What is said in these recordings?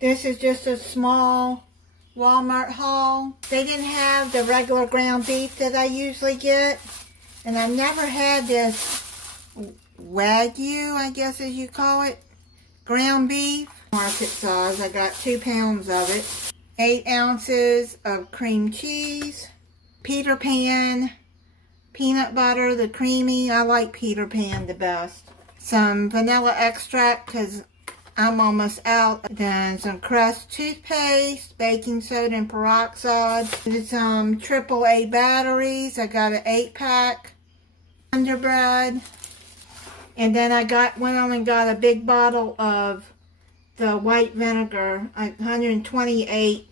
This is just a small Walmart haul. They didn't have the regular ground beef that I usually get. And I've never had this Wagyu, I guess as you call it, ground beef. Market size, I got 2 pounds of it. 8 ounces of cream cheese. Peter Pan peanut butter, the creamy. I like Peter Pan the best. Some vanilla extract because I'm almost out. Then some Crest toothpaste, baking soda and peroxide. And some AAA batteries. I got an 8-pack. Wonder Bread. And then I went on and got a big bottle of the white vinegar, 128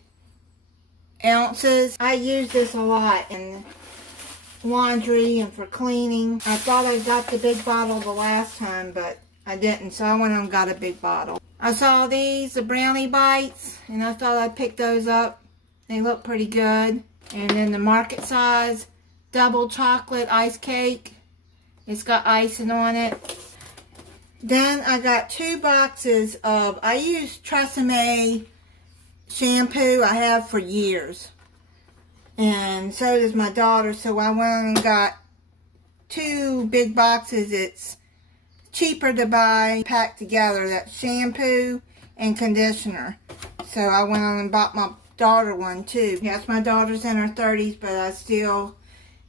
ounces. I use this a lot in laundry and for cleaning. I thought I got the big bottle the last time, but I didn't, so I went on and got a big bottle. I saw these, the brownie bites, and I thought I'd pick those up. They look pretty good. And then the market size double chocolate ice cake. It's got icing on it. Then I got 2 boxes of, I use Tresemme shampoo I have for years. And so does my daughter, so I went and got 2 big boxes. It's cheaper to buy packed together. That's shampoo and conditioner. So I went on and bought my daughter one too. Yes, my daughter's in her 30s, but I still,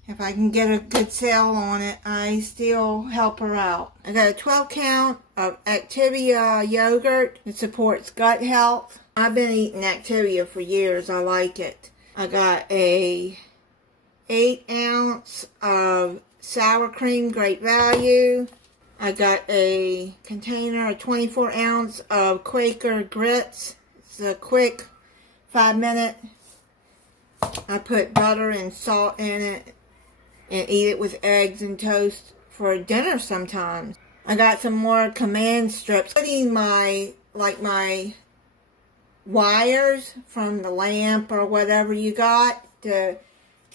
if I can get a good sale on it, I still help her out. I got a 12 count of Activia yogurt. It supports gut health. I've been eating Activia for years. I like it. I got a 8 ounce of sour cream, great value. I got a container, a 24 ounce of Quaker grits. It's a quick 5-minute. I put butter and salt in it and eat it with eggs and toast for dinner sometimes. I got some more command strips. Putting my wires from the lamp or whatever you got to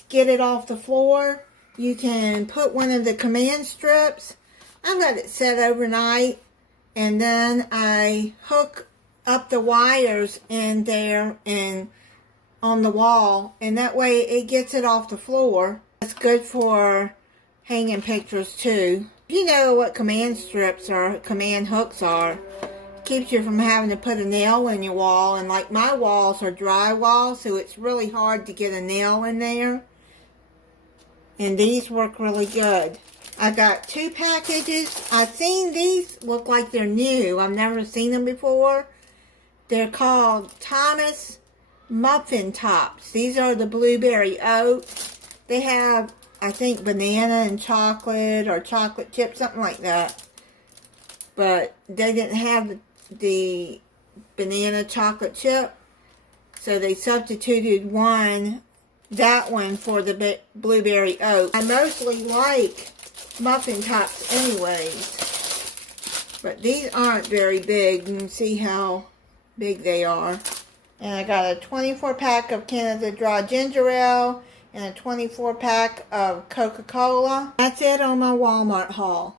get it off the floor. You can put one of the command strips. I let it set overnight, and then I hook up the wires in there and on the wall, and that way it gets it off the floor. It's good for hanging pictures too. You know what command strips or command hooks are. Keeps you from having to put a nail in your wall, and like my walls are drywall, so it's really hard to get a nail in there. And these work really good. I got 2 packages. I've seen these look like they're new. I've never seen them before. They're called Thomas Muffin Tops. These are the blueberry oat. They have, I think, banana and chocolate or chocolate chip, something like that. But they didn't have the banana chocolate chip, so they substituted that one for the blueberry oat. I mostly like muffin tops anyways, but these aren't very big. You can see how big they are. And I got a 24 pack of Canada Dry Ginger Ale and a 24 pack of Coca-Cola. That's it on my Walmart haul.